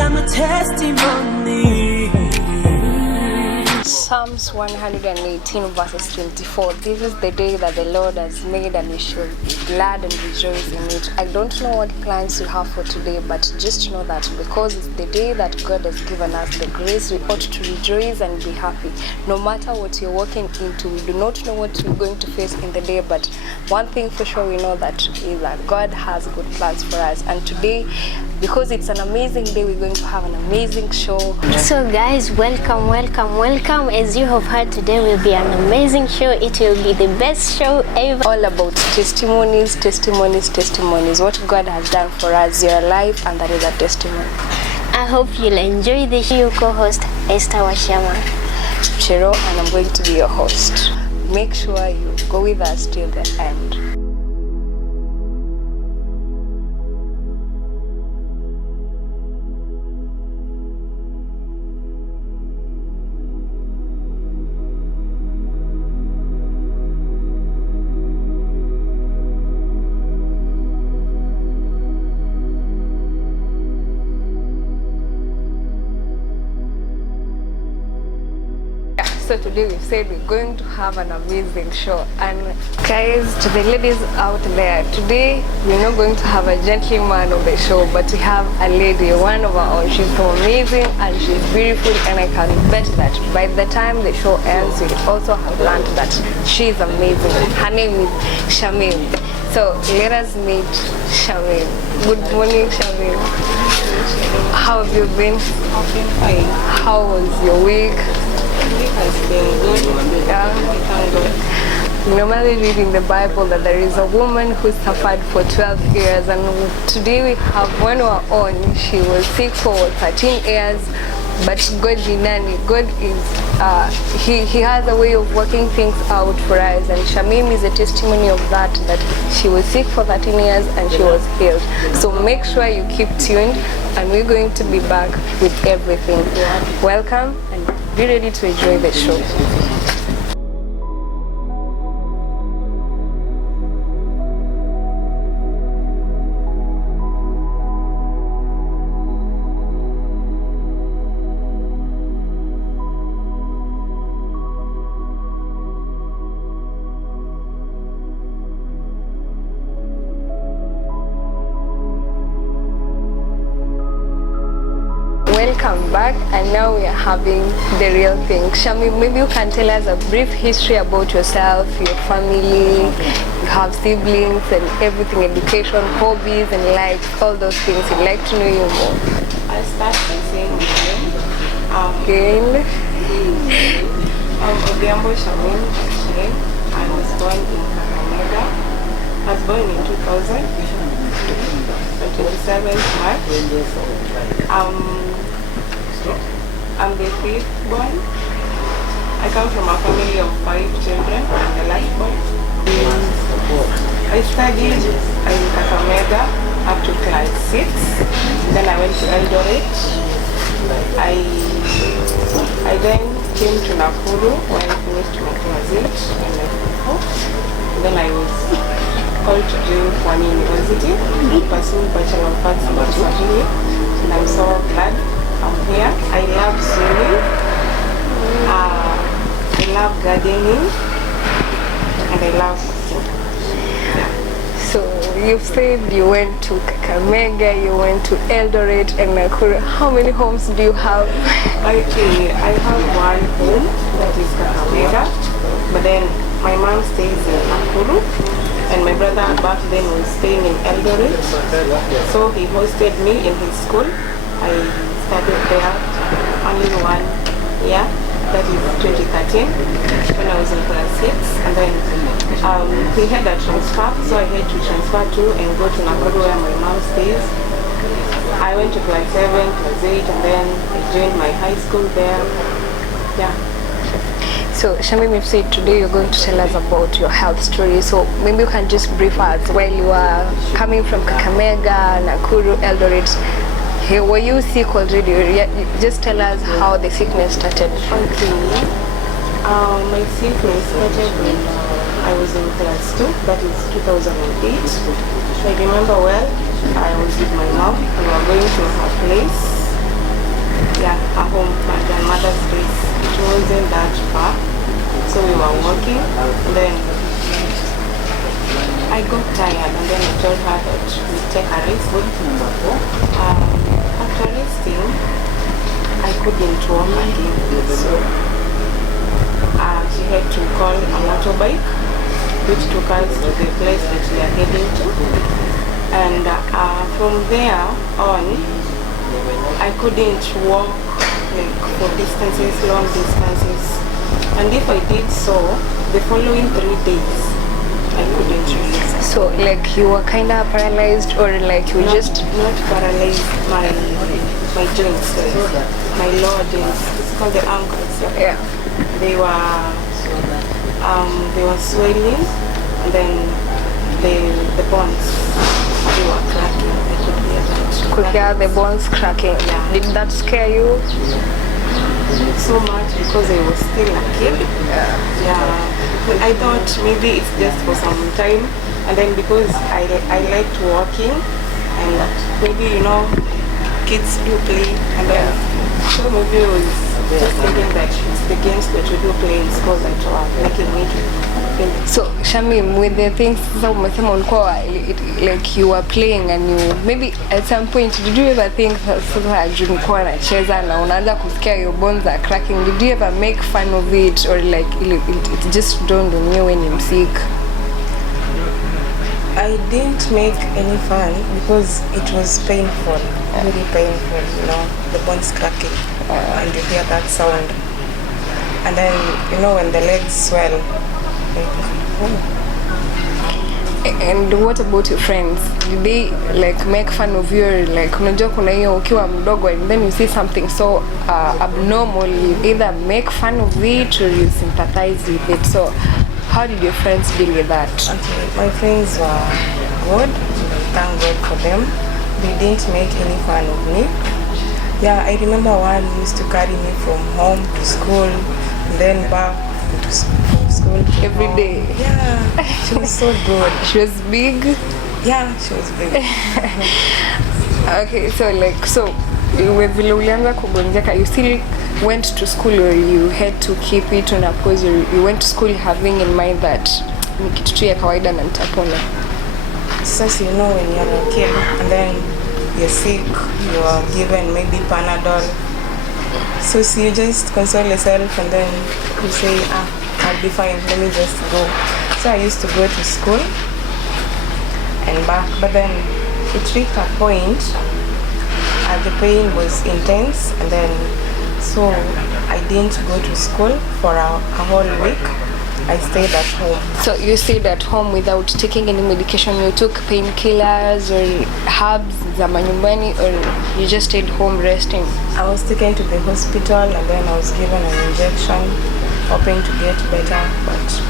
I'm a testimony. Psalms 118 verses 24. This is the day that the Lord has made, and we should be glad and rejoice in it. I don't know what plans you have for today, but just know that because it's the day that God has given us the grace, we ought to rejoice and be happy. No matter what you're walking into, we do not know what we're going to face in the day, but one thing for sure we know that is that God has good plans for us. And today, because it's an amazing day, we're going to have an amazing show. So guys, welcome. As you have heard, today will be an amazing show. It will be the best show ever. All about testimonies. What God has done for us. You're alive, and that is a testimony. I hope you'll enjoy the show. Your co-host Esther Washama Chero, and I'm going to be your host. Make sure you go with us till the end. So today we've said we're going to have an amazing show, and guys, to the ladies out there, today we're not going to have a gentleman on the show, but we have a lady, one of our own. She's so amazing and she's beautiful, and I can bet that by the time the show ends, you'll also have learned that she's amazing. Her name is Shamim. So let us meet Shamim. Good morning, Shamim. How have you been? I've been fine. How was your week? It has been good. Yeah. Thank God. We normally read in the Bible that there is a woman who suffered for 12 years, and today we have one of our own. She was sick for 13 years, but God is, he has a way of working things out for us, and Shamim is a testimony of that she was sick for 13 years and she was healed. So make sure you keep tuned, and we're going to be back with everything. Welcome, and be ready to enjoy the show. Welcome back, and now we are having the real thing. Shami, maybe you can tell us a brief history about yourself, your family, you have siblings and everything, education, hobbies and life, all those things. We'd like to know you more. I'll start by saying my name. Again. Obiambo Shamim. I was born in Kakamega. I was born in 2000, 27th March. I'm the fifth born. I come from a family of 5 children. I'm the last born. I studied in Kakamega up to class 6. Then I went to Eldoret. I then came to Nakuru when I finished my class 8 and my 4. Then I was called to join Pwani University to pursue Bachelor of Arts in Swahili, and I'm so glad I'm here. I love swimming, I love gardening, and I love cooking. So you've said you went to Kakamega, you went to Eldoret and Nakuru. How many homes do you have? Okay, I have one home that is Kakamega, but then my mom stays in Nakuru, and my brother back then was staying in Eldoret, so he hosted me in his school. I started there only 1 year, that is 2013, when I was in class 6, and then he had a transfer, so I had to transfer to and go to Nakuru where my mom stays. I went to class 7, class 8, and then I joined my high school there. Yeah. So Shamim, you said today you're going to tell us about your health story. So maybe you can just brief us while you are coming from Kakamega, Nakuru, Eldoret. Hey, were you sick already? Just tell us how the sickness started. Okay. My sickness started when I was in class 2, that is 2008. I remember well, I was with my mom. We were going to her place her home, my grandmother's place. It wasn't that far, so we were walking. And then I got tired, and then I told her that we take a rest. After resting, I couldn't walk again, so she had to call a motorbike, which took us to the place that we are heading to. And from there on, I couldn't walk like for distances, long distances. And if I did so, the following 3 days, I couldn't really. So like you were kind of paralyzed, or like you just not paralyzed, my joints, my lower joints. It's called the ankles. yeah. They were swelling, and then the bones, they were cracking. I could hear that. Could hear the bones cracking. Yeah. Did that scare you? So much, because I was still a kid. Yeah. I thought maybe it's just for some time, and then because I liked walking, and maybe kids do play, and then so maybe I was just thinking that it's the games that we do play in school that were making me to think. So Shami, with the things that umesema ulikuwa like you were playing, and you maybe at some point did you ever think sasa ulikuwa unacheza na unaanza kusikia your bones are cracking, did you ever make fun of it, or like it just dawned on you when you're sick? I didn't make any fun because it was painful, really painful, the bones cracking, and you hear that sound. And then, when the legs swell, And what about your friends? Did they like make fun of you, or like unajua kuna hiyo ukiwa mdogo and then you see something so abnormal, you either make fun of it or you sympathize with it? So how did your friends deal with that? Okay, my friends were good. Thank God for them. They didn't make any fun of me. Yeah, I remember one used to carry me from home to school, then back to school Every day. Yeah, she was so good. She was big. Yeah, she was big. Okay, so vile ulianza kugonjeka, you still went to school, or you had to keep it on a pause, or you went to school having in mind that ni kitu tu ya kawaida na nitapona? Since when you're a kid and then you're sick, you are given maybe Panadol, so you just console yourself and then you say, I'll be fine, let me just go. So I used to go to school and back, but then it reached a point, the pain was intense, and then so I didn't go to school for a whole week. I stayed at home. So you stayed at home without taking any medication? You took painkillers or herbs za manyumbani, or you just stayed home resting? I was taken to the hospital, and then I was given an injection, hoping to get better, but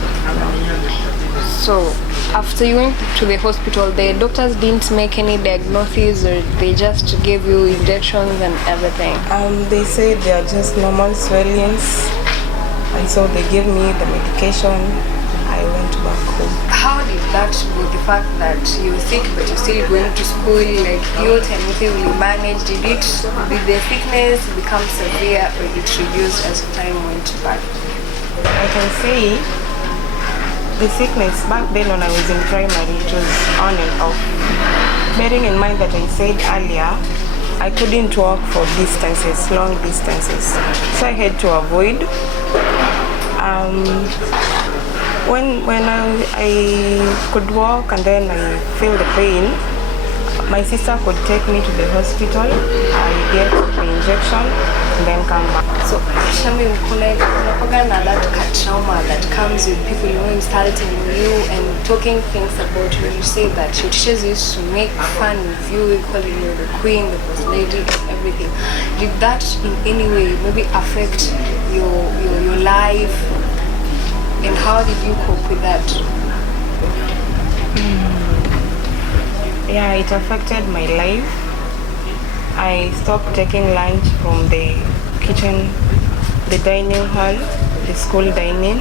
So after you went to the hospital, the doctors didn't make any diagnosis, or they just gave you injections and everything? They said they are just normal swellings, and so they gave me the medication. I went back home. How did that, with the fact that you were sick but you're still going to school, like your time with you, you managed? Did the sickness become severe, or it reduced as time went by? I can say the sickness back then when I was in primary, it was on and off. Bearing in mind that I said earlier, I couldn't walk for distances, long distances, so I had to avoid. When I could walk and then I feel the pain, my sister could take me to the hospital. I get the injection and then come back. So Shami, kuna that trauma that comes with people insulting you and talking things about you. You say that your teachers used to make fun of you, calling you the queen, the first lady, everything. Did that in any way maybe affect your life, and how did you cope with that? Yeah, it affected my life. I stopped taking lunch from the kitchen, the dining hall, the school dining,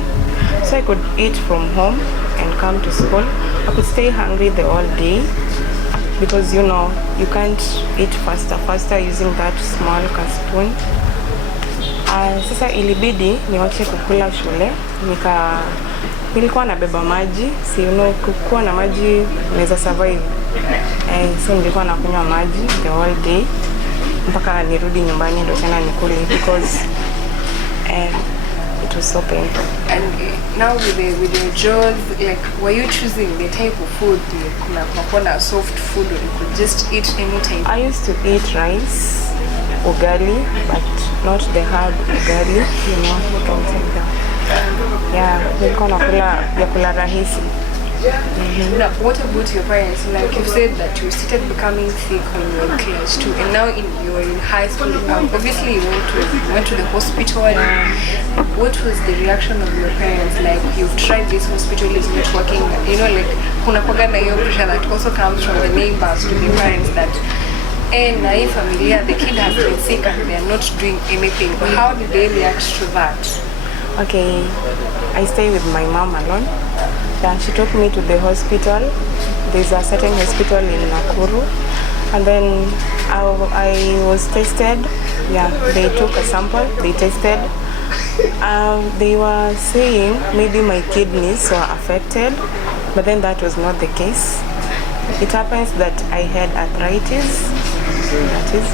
so I could eat from home and come to school. I could stay hungry the whole day. because you know you can't eat faster using that small spoon. Sasa ilibidi niwache kukula shule, nilikuwa nabeba maji, si you know kukuwa na maji unaweza survive. So nilikuwa nakunywa maji the whole day mpaka nirudi nyumbani ndo tena nikule, because it was so painful. And now with your jaws, like, were you choosing the type of food, like soft food, or you could just eat any type? I used to eat rice, ugali, but not the hard ugali, you know, you can take that. Yeah, nilikuwa nakula vyakula rahisi. Now, what about your parents? Like you said that you started becoming sick when you were in class 2, and now you're in high school. Obviously, you went to the hospital. What was the reaction of your parents? Like, you've tried this hospital, it's not working. You know, like, kuna kwaga na hiyo pressure that also comes from the neighbors to the parents that, na hii familia, the kid has been sick and they're not doing anything. How did they react to that? Okay, I stay with my mom alone. Then she took me to the hospital. There's a certain hospital in Nakuru, and then I was tested. Yeah, they took a sample, they tested. They were saying maybe my kidneys were affected, but then that was not the case. It happens that I had arthritis, that is.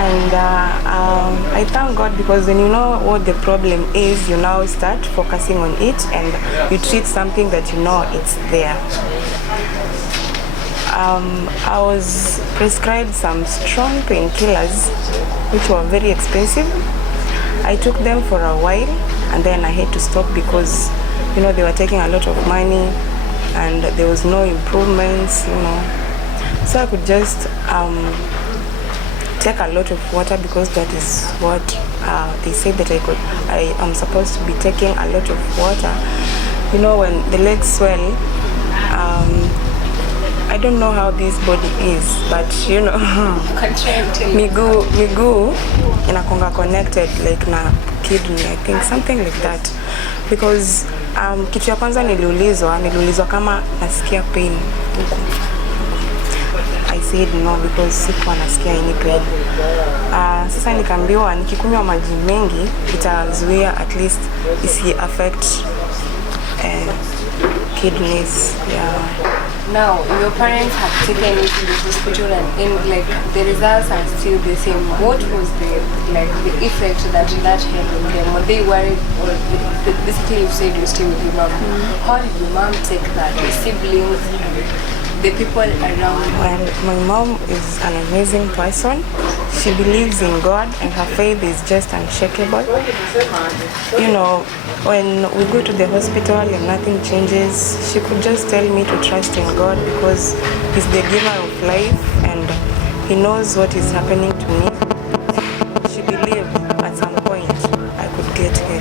And I thank God, because when you know what the problem is, you now start focusing on it and you treat something that you know it's there. I was prescribed some strong painkillers which were very expensive. I took them for a while and then I had to stop because you know they were taking a lot of money and there was no improvements, you know. So I could just take a lot of water, because that is what they said that I am supposed to be taking a lot of water. You know, when the legs swell, I don't know how this body is, but you know, miguu inakonga connected like na kidney, I think, something like that. Because kitu ya kwanza niliulizwa kama nasikia pain huku. I said no, because sikuwa nasikia any pain. Sasa nikaambiwa nikikunywa maji mengi itazuia at least isi affect kidneys. Yeah. Now, your parents have taken you to the hospital and like the results are still the same. What was the effect that had on them? Were they worried, or basically you said you stay with your mom? How did your mom take that? The siblings, the people around? Well, my mom is an amazing person. She believes in God and her faith is just unshakable. You know, when we go to the hospital and nothing changes, she could just tell me to trust in God, because He's the giver of life and He knows what is happening to me. She believed at some point I could get help.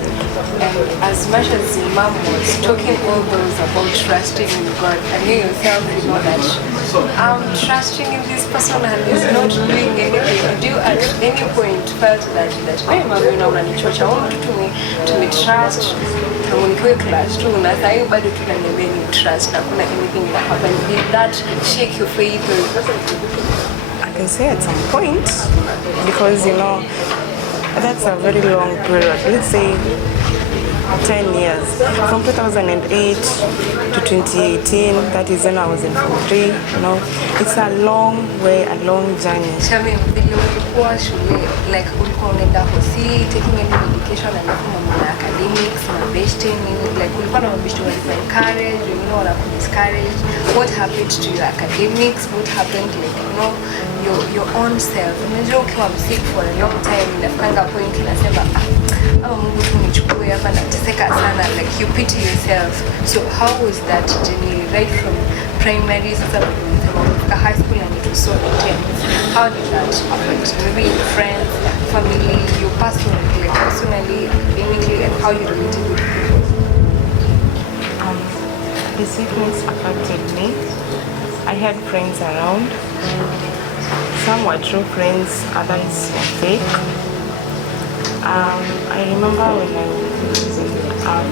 And as much as your mom was talking all those about trusting in God, and you yourself, you know that I'm trusting in this person and he's not doing anything. Do you at any point felt that my mom, you know, in church, I want to me trust, and when you class too, and as I bado tunaniambia ni trust, na kuna anything that happened, did that shake your faith? I can say at some point, because you know, that's a very long period. Let's say 10 years. From 2008 to 2018, that is when I was in form 3, you know. It's a long way, a long journey. Tell me, ulikuwa shule, like ulikuwa unaenda hosi, taking any medication, and mambo na academics, mabeshte, like ulikuwa na mabeshte walikuwa encouraged, wengine wanakuwa discouraged. What happened to your academics? What happened, like, you know, your own self? Unajua ukiwa sick for a long time, inafikanga point unasema, Mungu tu nichukue hapa nateseka sana, like you pity yourself. So how was that journey, right from primary to high school, and it was so intense? How did that happen? Maybe friends, family, your personally, like personally, academically, and how you related with people? The sickness affected me. I had friends around. Some were true friends, others were fake. I remember when I was in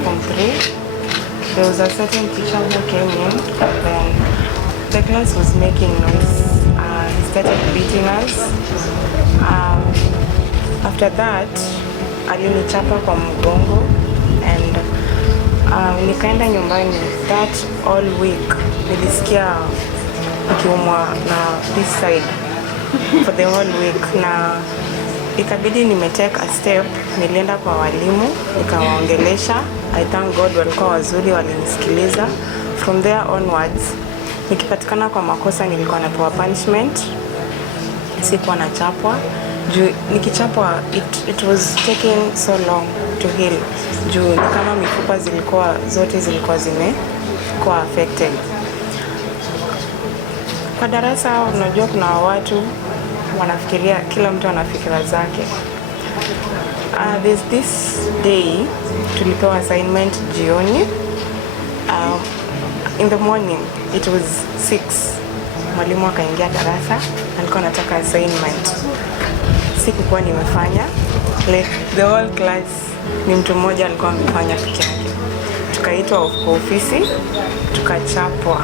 form 3, there was a certain teacher who came in, and then the class was making noise, he started beating us. After that, alinichapa kwa mgongo and nikaenda nyumbani. That all week nilisikia nikiumwa na this side for the whole week, na ikabidi nimetake a step. Nilienda kwa walimu nikawaongelesha. I thank God walikuwa wazuri, walinisikiliza. From there onwards, nikipatikana kwa makosa nilikuwa napewa punishment, sikuwa nachapwa. Nikichapwa it was taking so long to heal. Juu ni kama mifupa zote zilikuwa zimekuwa affected. Kwa darasa unajua kuna watu wanafikiria, kila mtu ana fikira zake. There's this day tulipewa assignment jioni. In the morning it was 6. Mwalimu akaingia darasa, alikuwa anataka assignment. Sikuwa nimefanya. Like the whole class ni mtu mmoja alikuwa amefanya peke yake. Tukaitwa ofisi, tukachapwa.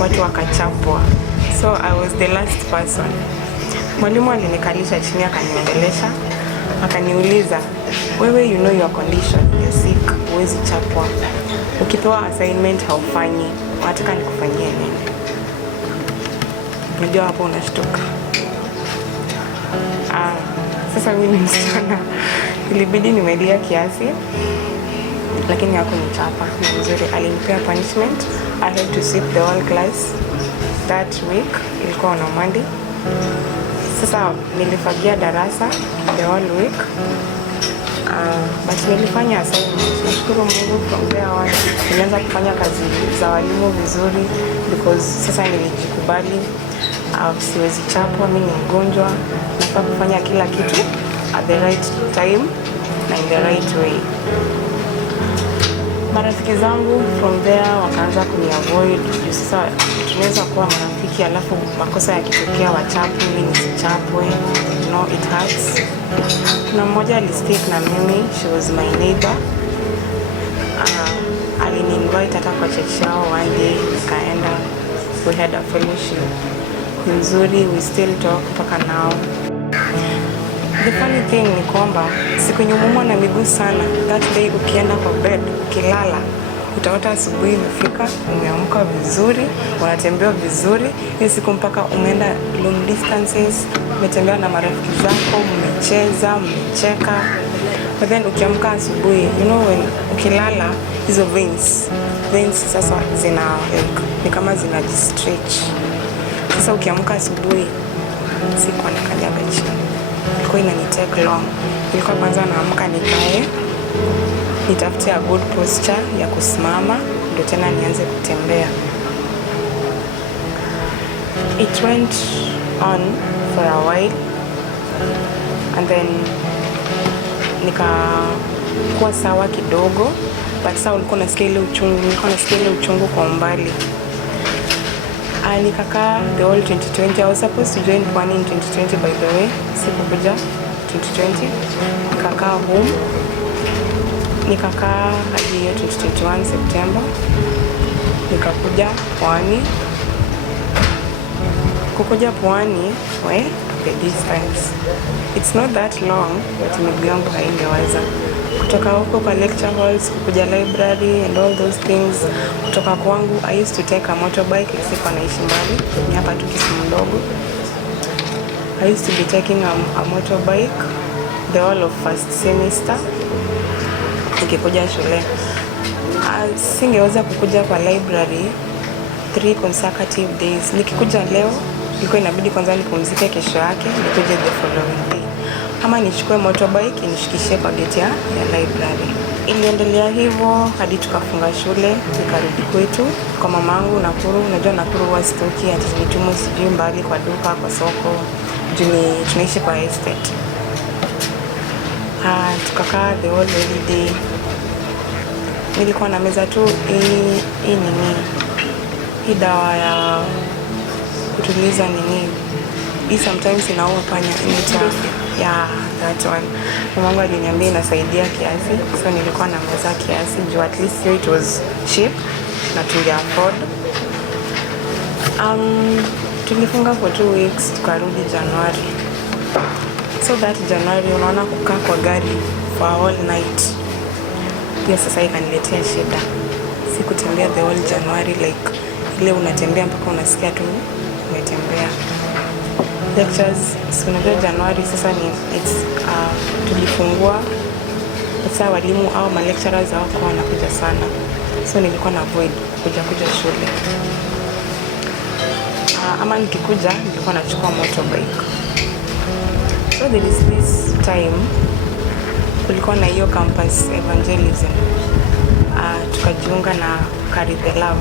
Watu wakachapwa. So I was the last person. Mwalimu alinikalisha chini akaniongelesha. Akaniuliza, wewe you know your condition, you're sick, huwezi chapwa. Ukipewa assignment haufanyi, unataka nikufanyie nini? Unajua hapo unashtuka. Sasa mimi ni msichana, ilibidi nimelia kiasi, lakini hakunichapa. Ni mzuri, alinipea punishment. I had to sweep the whole class that week. Ilikuwa on Monday. Sasa nilifagia darasa the whole week. But nilifanya assignment. Nashukuru Mungu, from there on nilianza kufanya kazi za walimu vizuri, because sasa nilijikubali. Siwezi chapwa, mimi ni mgonjwa, nafaa kufanya kila kitu at the right time na in the right way. Marafiki zangu from there wakaanza kuniavoid. Sasa tunaweza kuwa marafiki alafu makosa yakitokea wachapu, mimi nisichapwe. No, it hurts. Kuna mmoja alistick na mimi, she was my neighbor. Alini-invite hata kwa church yao one day, nikaenda. We had a fellowship. Nzuri, we still talk mpaka now. The funny thing ni kwamba siku nyumumwa na miguu sana. That day ukienda kwa bed, ukilala, utaota asubuhi imefika, umeamka vizuri, unatembea vizuri. Hiyo siku mpaka umeenda long distances, umetembea na marafiki zako, mmecheza, mmecheka. But then ukiamka asubuhi, you know when ukilala, hizo veins sasa ni kama zinajistretch. Sasa ukiamka asubuhi, sikuwa nakanyaga chini. Ilikuwa inanitake long. Ilikuwa kwanza naamka nikae, nitafute a good posture ya kusimama, ndio tena nianze kutembea. It went on for a while, and then nikakuwa sawa kidogo, but sasa ulikuwa nasikia ile uchungu kwa umbali. Nikakaa the whole 2020. I was supposed to join Pwani in 2020, by the way. Sikukuja 2020. Nikakaa home. Nikakaa hadi hiyo 2021 September. Nikakuja Pwani. Kukuja Pwani, the distance. It's not that long, but miguu yangu haingeweza. Kutoka huko kwa lecture halls, kukuja library and all those things. Kutoka kwangu, I used to take a motorbike. Sikuwa naishi mbali, ni hapa tu Kisumu ndogo. I used to be taking a motorbike the whole of first semester. Nikikuja shule. Singeweza kukuja kwa library 3 consecutive days. Nikikuja leo, ilikuwa inabidi kwanza nipumzike kesho yake, nikuje the following day. Ama nichukue motorbike nishikishe kwa gate ya library. Iliendelea hivyo hadi tukafunga shule, nikarudi kwetu kwa mamangu Nakuru. Unajua Nakuru huwa sitoki, ati nitumwe sijui mbali kwa duka, kwa soko. Tunaishi kwa estate. Tukakaa the whole holiday. Nilikuwa na meza tu hii dawa ya kutuliza hii sometimes inaua panya, inaitwa that one. Mamangu aliniambia inasaidia kiasi, so nilikuwa na meza kiasi juu at least it was cheap na tunge afford. Tulifunga for 2 weeks, tukarudi January. So that January unaona kukaa kwa gari for a whole night. Hiyo sasa ikaniletea shida. Sikutembea the whole January, like ile unatembea mpaka unasikia tu umetembea. Lectures, so unajua January sasa ni tulifungua. Sasa walimu au ma lecturers hao wanakuja sana. So nilikuwa na avoid kuja shule. Ama nikikuja nilikuwa nachukua motorbike. So there is this time kulikuwa na hiyo campus evangelism. Tukajiunga na Carry the Love.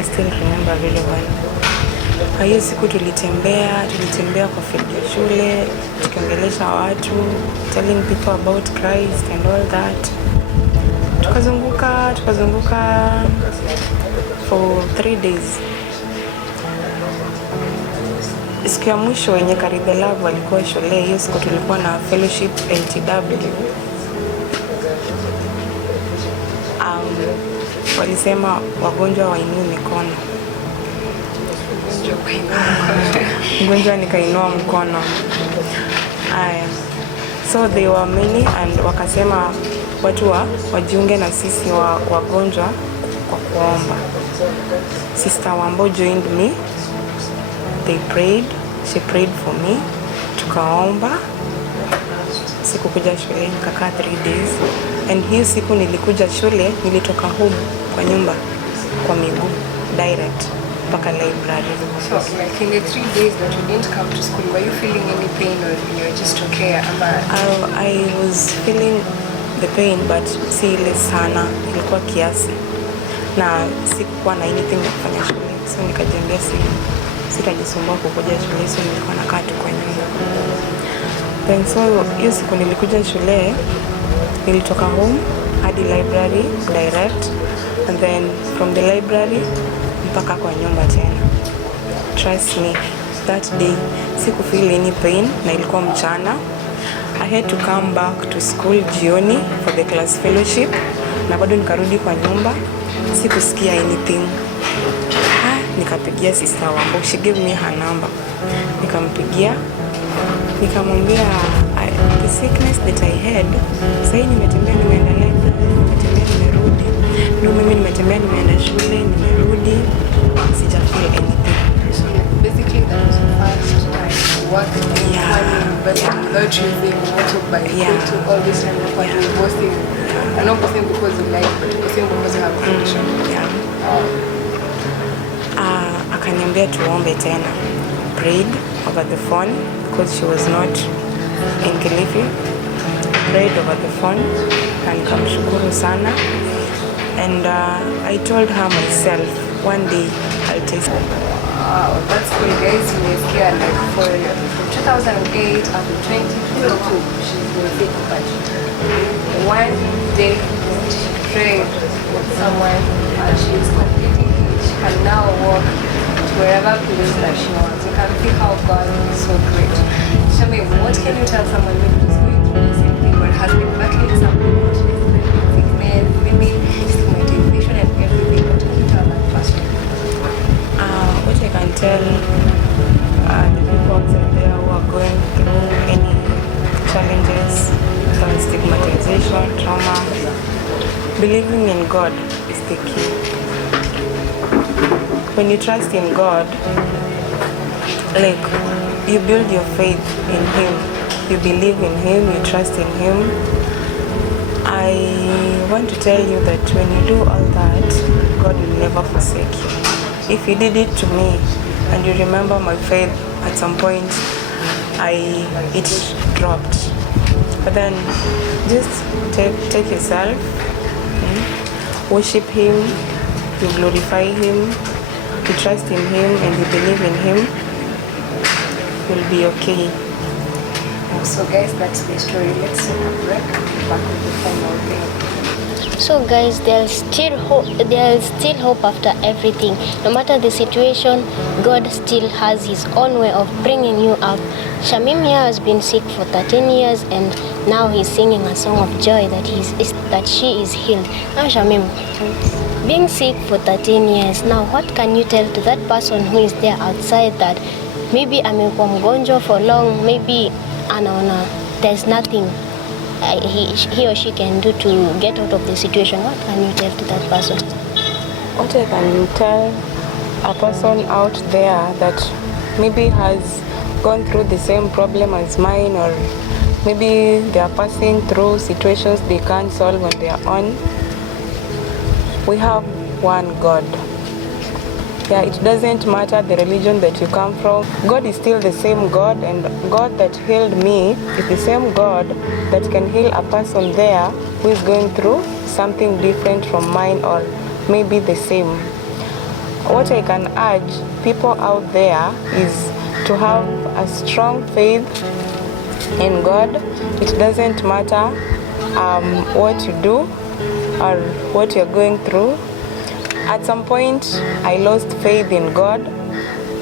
I still remember very well. Hiyo siku tulitembea kwa field ya shule, tukiongelesha watu, telling people about Christ and all that. Tukazunguka for 3 days. Siku ya mwisho wenye Carry the Love walikuwa shule, hiyo siku tulikuwa na fellowship LTW. Walisema wagonjwa wainue mikono. Mgonjwa nikainua mkono. So they were many and wakasema watu wajiunge na sisi wagonjwa kwa kuomba. Sister Wambo joined me. They prayed. She prayed for me. Tukaomba. Sikukuja shule, nikakaa 3 days. And hiyo siku nilikuja shule, nilitoka home kwa nyumba kwa miguu direct mpaka library. So like in the 3 days that you didn't come to school, were you feeling any pain or you were just okay? I was feeling the pain but si ile sana, ilikuwa kiasi. Na sikuwa na anything ya kufanya shule. So nikajiambia sitajisumbua kukuja shule, so nilikuwa nakaa tu kwa nyumba. Then so hiyo siku nilikuja shule, nilitoka home hadi library direct, and then from the library mpaka kwa nyumba tena. Trust me, that day sikufeel any pain na ilikuwa mchana. I had to come back to school jioni for the class fellowship, na bado nikarudi kwa nyumba, sikusikia anything. Nikapigia sister wangu, she gave me her number. Nikampigia, nikamwambia the sickness that I had, sasa nimetembea nimeenda library, nimetembea nimerudi. Ndio mimi nimetembea nimeenda shule, nimerudi, sija feel anything. So basically that was the first time you worked in but without using motorbike to all this time of what you were bossing. And not bossing because you like, but bossing because you have condition. Akaniambia tuombe tena. Prayed over the phone because she was not in Kilifi. Prayed over the phone na nikamshukuru sana. And I told her myself, one day I'll taste it. Wow, that's cool guys. Nimesikia like from 2008 up to 2022 she's been sick, but one day she prayed with someone and she is completely healed. She can now walk to wherever place that she wants. You can see how God is so great. Tell me, what can you tell someone who is going through the same thing or has been battling something, sickness, maybe stigmatization and everything? What can you tell that person? What I can tell the people out there who are going through any challenges, some stigmatization, trauma, believing in God is the key. When you trust in God, like you build your faith in Him, you believe in Him, you trust in Him. I want to tell you that when you do all that, God will never forsake you. If He did it to me, and you remember my faith at some point, it dropped. But then just take yourself, worship Him, you glorify Him, you trust in Him, and you believe in Him, you'll be okay. So guys, that's the story. Let's take a break. Back with the final thing. So guys, there's still hope after everything. No matter the situation, God still has his own way of bringing you up. Shamim here has been sick for 13 years and now he's singing a song of joy that she is healed. Now Shamim, being sick for 13 years, now what can you tell to that person who is there outside that maybe amekuwa mgonjwa for long, maybe anaona there's nothing he or she can do to get out of the situation? What can you tell to that person? What I can tell a person out there that maybe has gone through the same problem as mine, or maybe they are passing through situations they can't solve on their own, we have one God. Yeah, it doesn't matter the religion that you come from. God is still the same God, and God that healed me is the same God that can heal a person there who is going through something different from mine, or maybe the same. What I can urge people out there is to have a strong faith in God. It doesn't matter what you do or what you're going through. At some point, I lost faith in God,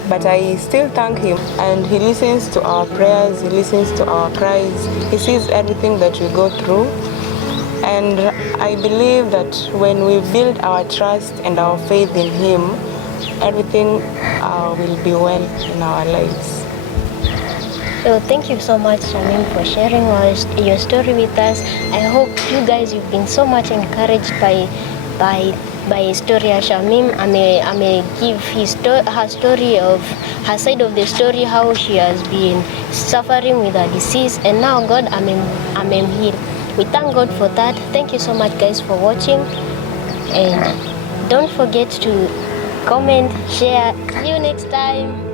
but I still thank Him, and He listens to our prayers, He listens to our cries, He sees everything that we go through. And I believe that when we build our trust and our faith in Him, everything will be well in our lives. So thank you so much, Shamim, for sharing your story with us. I hope you guys, you've been so much encouraged by story ya Shamim. Ame give her story of her side of the story, how she has been suffering with a disease, and now God ame heal. We thank God for that. Thank you so much guys for watching, and don't forget to comment, share. See you next time.